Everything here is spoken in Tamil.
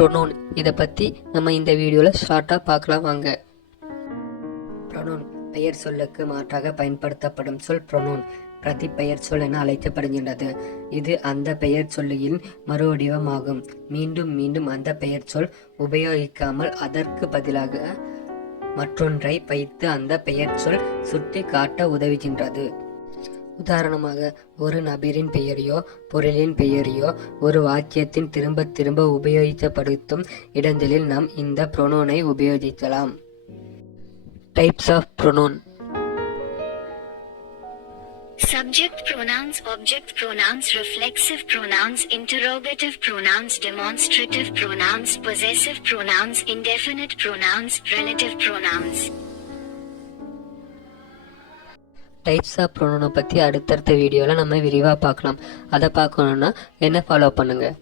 ப்ரொனவுன் இதை பற்றி நம்ம இந்த வீடியோவில் ஷார்ட்டாக பார்க்கலாம் வாங்க. ப்ரொனவுன் பெயர் சொல்லுக்கு மாற்றாக பயன்படுத்தப்படும் சொல் ப்ரொனவுன் பிரதி பெயர் சொல் என அழைக்கப்படுகின்றது. இது அந்த பெயர் சொல்லின் மறுவடிவமாகும். மீண்டும் மீண்டும் அந்த பெயர் சொல் உபயோகிக்காமல் அதற்கு பதிலாக மற்றொன்றை வைத்து அந்த பெயர் சொல் சுட்டி காட்ட உதவுகின்றது. உதாரணமாக, ஒரு நபரின் பெயரையோ பொருளின் பெயரையோ ஒரு வாக்கியத்தின் திரும்ப திரும்ப உபயோகிக்கப்படுத்தும் இடங்களில் நாம் இந்த ப்ரொனவுனை உபயோகிக்கலாம். Types of pronoun. Subject pronouns, object pronouns, reflexive pronouns, interrogative pronouns, demonstrative pronouns, possessive pronouns, indefinite pronouns, relative pronouns. Types of ப்ரொனவுனை பற்றி அடுத்தடுத்த வீடியோவில் நம்ம விரிவாக பார்க்கலாம். அதை பார்க்கணுன்னா என்ன ஃபாலோ பண்ணுங்கள்.